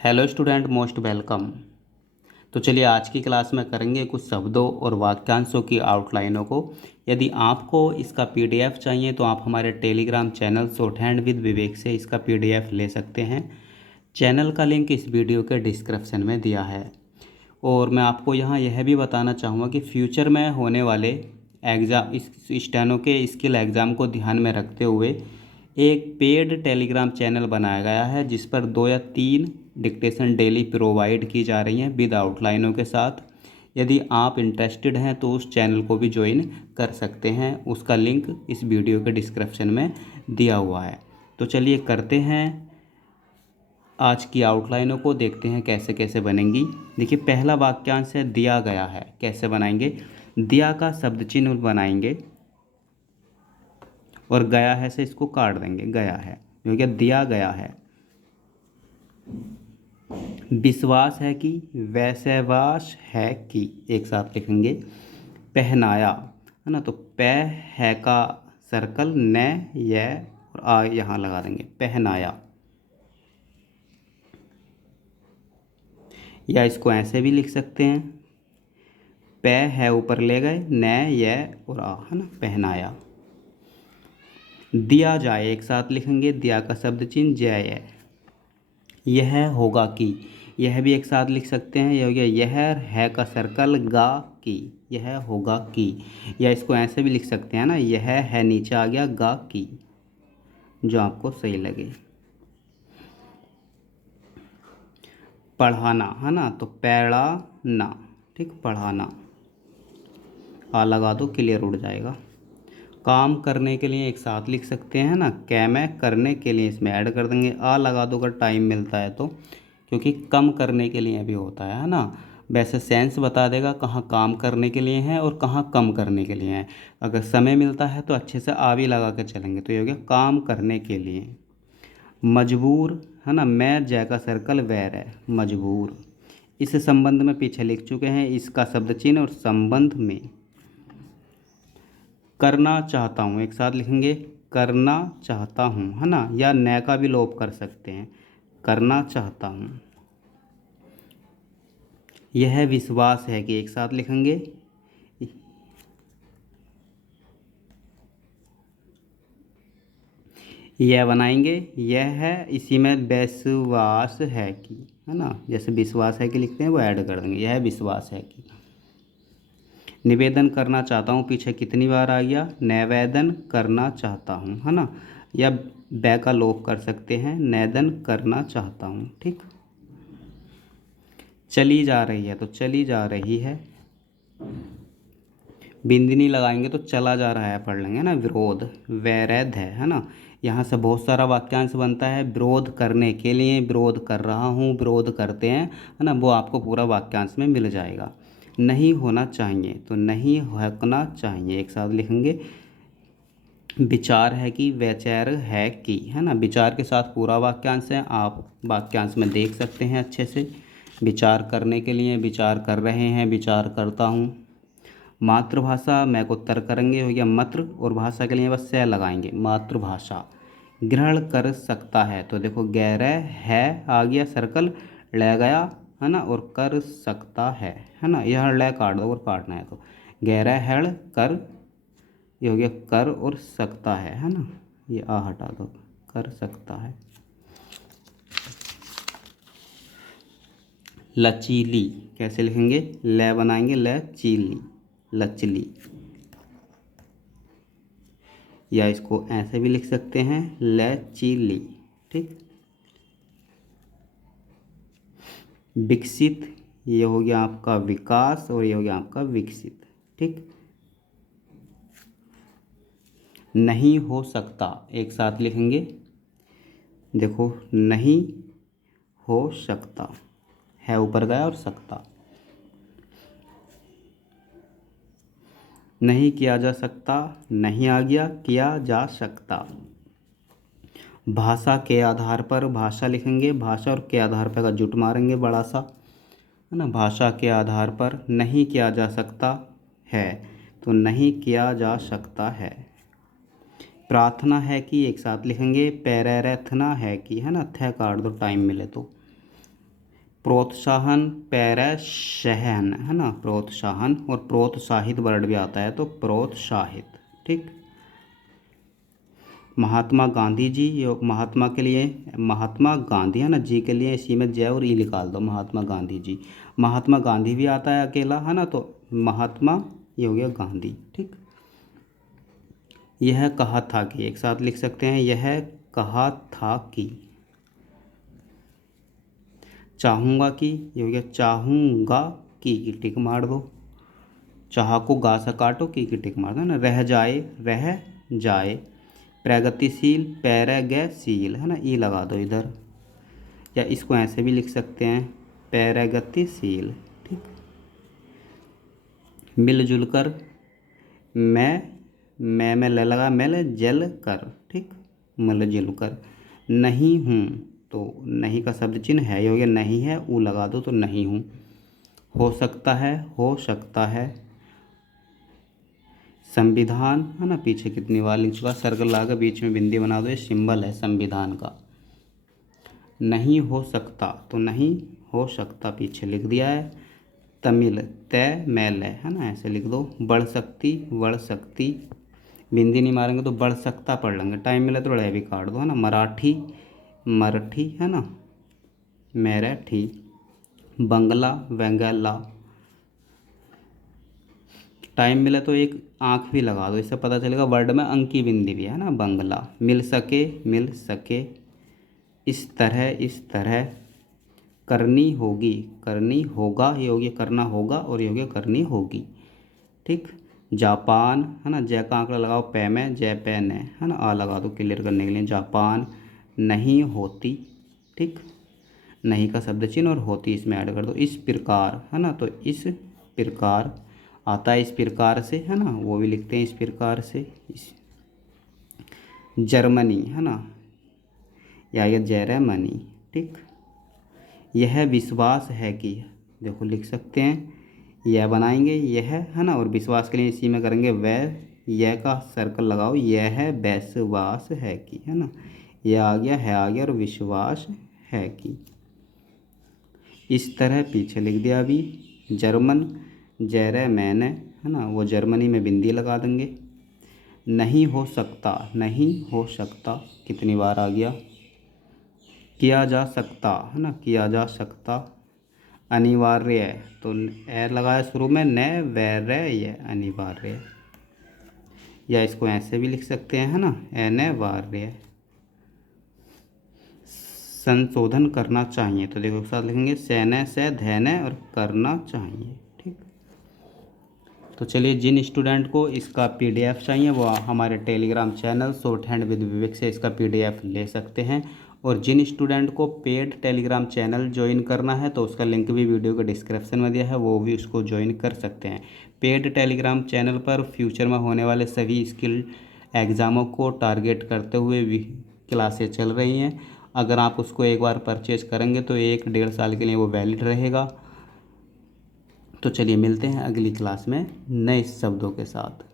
Hello student, most welcome. तो चलिए आज की क्लास में करेंगे कुछ शब्दों और वाक्यांशों की आउटलाइनों को। यदि आपको इसका पीडीएफ चाहिए तो आप हमारे Telegram channel shorthand with Vivek से इसका पीडीएफ ले सकते हैं। चैनल का लिंक इस वीडियो के डिस्क्रिप्शन में दिया है। और मैं आपको यहाँ यह भी बताना चाहूँगा कि फ्यूचर में होने वाले एग्ज़ाम, इस स्टेनो के स्किल एग्ज़ाम को ध्यान में रखते हुए एक पेड टेलीग्राम चैनल बनाया गया है जिस पर 2 या 3 डिक्टेशन डेली प्रोवाइड की जा रही हैं विद आउटलाइनों के साथ। यदि आप इंटरेस्टेड हैं तो उस चैनल को भी ज्वाइन कर सकते हैं। उसका लिंक इस वीडियो के डिस्क्रिप्शन में दिया हुआ है। तो चलिए करते हैं आज की आउटलाइनों को, देखते हैं कैसे कैसे बनेंगी। देखिए पहला वाक्यांश है दिया गया है। कैसे बनाएंगे? दिया का शब्द चिन्ह बनाएंगे और गया है से इसको काट देंगे। गया है क्योंकि दिया गया है। विश्वास है कि, वैश्वास है कि, एक साथ लिखेंगे। पहनाया है ना, तो प है का सर्कल, न य और आ यहाँ लगा देंगे। पहनाया। या इसको ऐसे भी लिख सकते हैं, प है ऊपर ले गए, न य और आ, है ना, पहनाया। दिया जाए, एक साथ लिखेंगे। दिया का शब्द चिन्ह जय। यह होगा कि, यह भी एक साथ लिख सकते हैं। यह हो गया यह है का सर्कल, गा की, यह होगा कि। या इसको ऐसे भी लिख सकते हैं ना, यह है नीचे आ गया, गा की, जो आपको सही लगे। पढ़ाना है ना, तो पैड़ाना, ठीक, पढ़ाना। आ लगा दो, क्लियर उड़ जाएगा। काम करने के लिए एक साथ लिख सकते हैं ना, कैमै करने के लिए इसमें ऐड कर देंगे। आ लगा दो अगर टाइम मिलता है तो, क्योंकि कम करने के लिए भी होता है ना। वैसे सेंस बता देगा कहाँ काम करने के लिए है और कहाँ कम करने के लिए है। अगर समय मिलता है तो अच्छे से आ भी लगा के चलेंगे तो ये हो गया काम करने के लिए। मजबूर है ना, मैं जय का सर्कल वैर है, मजबूर। इस संबंध में पीछे लिख चुके हैं, इसका शब्द चिन्ह और संबंध में। करना चाहता हूँ, एक साथ लिखेंगे, करना चाहता हूँ है ना, या न का भी लोप कर सकते हैं। करना चाहता हूँ। यह विश्वास है कि, एक साथ लिखेंगे। यह बनाएंगे, यह है, इसी में विश्वास है कि, है ना, जैसे विश्वास है कि लिखते हैं वो ऐड कर देंगे, यह विश्वास है कि। निवेदन करना चाहता हूँ, पीछे कितनी बार आ गया, निवेदन करना चाहता हूँ है ना, या बै का लोप कर सकते हैं, निवेदन करना चाहता हूँ, ठीक। चली जा रही है, तो चली जा रही है। बिंदनी लगाएंगे तो चला जा रहा है पढ़ लेंगे ना। विरोध, वैरैध है ना। यहाँ से बहुत सारा वाक्यांश बनता है। विरोध करने के लिए, विरोध कर रहा हूँ, विरोध करते हैं, है ना, वो आपको पूरा वाक्यांश में मिल जाएगा। नहीं होना चाहिए, तो नहीं होना चाहिए, एक साथ लिखेंगे। विचार है कि, वैचार है कि, है ना, विचार के साथ पूरा वाक्यांश है। आप वाक्यांश में देख सकते हैं अच्छे से। विचार करने के लिए, विचार कर रहे हैं, विचार करता हूँ। मातृभाषा, मैं को उत्तर करेंगे, हो गया मत्र, और भाषा के लिए बस से लगाएंगे, मातृभाषा। ग्रहण कर सकता है, तो देखो गैरह है आ गया सर्कल, ले गया है ना, और कर सकता है ना, यह ले काट दो और काटना है तो गैरह हेड़ कर, ये हो गया कर और सकता है ना, ये आ हटा दो, कर सकता है। लचीली, कैसे लिखेंगे, ले बनाएंगे, लचीली, लचली। या इसको ऐसे भी लिख सकते हैं, लचीली, ठीक। विकसित, ये हो गया आपका विकास और ये हो गया आपका विकसित, ठीक। नहीं हो सकता, एक साथ लिखेंगे। देखो नहीं हो सकता है ऊपर गया और सकता। नहीं किया जा सकता, नहीं आ गया, किया जा सकता। भाषा के आधार पर, भाषा लिखेंगे, भाषा और के आधार पर का जुट मारेंगे बड़ा सा, है ना। भाषा के आधार पर नहीं किया जा सकता है, तो नहीं किया जा सकता है। प्रार्थना है कि, एक साथ लिखेंगे। पैरैरथना है कि, है ना, थ काट दो टाइम मिले तो। प्रोत्साहन, पैराशहन, है ना, प्रोत्साहन। और प्रोत्साहित वर्ड भी आता है तो प्रोत्साहित, ठीक। महात्मा गांधी जी, ये महात्मा के लिए महात्मा गांधी, है ना, जी के लिए इसी में जय और ई निकाल दो, महात्मा गांधी जी। महात्मा गांधी भी आता है अकेला, है ना, तो महात्मा ये हो गया गांधी, ठीक। यह कहा था कि, एक साथ लिख सकते हैं, यह कहा था कि। चाहूँगा कि, ये हो गया चाहूँगा की टिक मार दो। चाह को गा से काटो, की टिक मार दो, है ना। रह जाए, रह जाए। प्रगतिशील, पैरगैशील, है ना, ई लगा दो इधर। या इसको ऐसे भी लिख सकते हैं, पैरगतिशील, ठीक। मिलजुल कर, मैं में ल लगा, मिल जल कर, ठीक। मिलजुल कर। नहीं हूँ, तो नहीं का शब्द चिन्ह है, ये हो गया नहीं है, ऊ लगा दो तो नहीं हूँ। हो सकता है, हो सकता है। संविधान, है ना, पीछे कितनी बार लिख चुका, सर्कल लगा बीच में बिंदी बना दो, ये सिंबल है संविधान का। नहीं हो सकता, तो नहीं हो सकता पीछे लिख दिया है। तमिल, तय मैल है ना, ऐसे लिख दो। बढ़ सकती, बढ़ सकती, बिंदी नहीं मारेंगे तो बढ़ सकता पढ़ लेंगे, टाइम मिले तो ड़े भी काट दो, है ना। मराठी, मराठी, है ना, मराठी। बंगला, वेंगला, टाइम मिले तो एक आँख भी लगा दो, इससे पता चलेगा वर्ड में अंक की बिंदी भी है ना। बंगला। मिल सके, मिल सके। इस तरह, इस तरह। करनी होगी, करनी होगा, ये हो गया करना होगा, और ये हो गया करनी होगी, ठीक। जापान, है ना, जय का आंकड़ा लगाओ पै में, जय पै ने, है ना, आ लगा दो क्लियर करने के लिए। जापान। नहीं होती, ठीक। नहीं का शब्द चिन्ह और होती इसमें ऐड कर दो। इस प्रकार, है ना, तो इस प्रकार आता है, इस प्रकार से, है ना, वो भी लिखते हैं इस प्रकार से। इस जर्मनी, है ना, या ये जर्मनी, ठीक। यह विश्वास है कि, देखो लिख सकते हैं, यह बनाएंगे यह, है ना, और विश्वास के लिए इसी में करेंगे वह, यह का सर्कल लगाओ, यह विश्वास है कि, है ना, यह आ गया, है आ गया, और विश्वास है कि। इस तरह पीछे लिख दिया अभी। जर्मन, जैरे मैंने, है ना, वो जर्मनी में बिंदी लगा देंगे। नहीं हो सकता, नहीं हो सकता कितनी बार आ गया। किया जा सकता, है ना, किया जा सकता। अनिवार्य, तो ए लगाया शुरू में, न वैर्य, अनिवार्य। या इसको ऐसे भी लिख सकते हैं, है ना, अनिवार्य। संशोधन करना चाहिए, तो देखो साथ लिखेंगे सैन्य से धैन्य और करना चाहिए, ठीक। तो चलिए, जिन स्टूडेंट को इसका पीडीएफ चाहिए वो हमारे Telegram channel short hand with Vivek से इसका पीडीएफ ले सकते हैं। और जिन स्टूडेंट को पेड टेलीग्राम चैनल ज्वाइन करना है तो उसका लिंक भी वीडियो के डिस्क्रिप्शन में दिया है, वो भी उसको ज्वाइन कर सकते हैं। पेड टेलीग्राम चैनल पर फ्यूचर में होने वाले सभी स्किल एग्ज़ामों को टारगेट करते हुए भी क्लासेस चल रही हैं। अगर आप उसको एक बार परचेज करेंगे तो 1-1.5 साल के लिए वो वैलिड रहेगा। तो चलिए मिलते हैं अगली क्लास में नए शब्दों के साथ।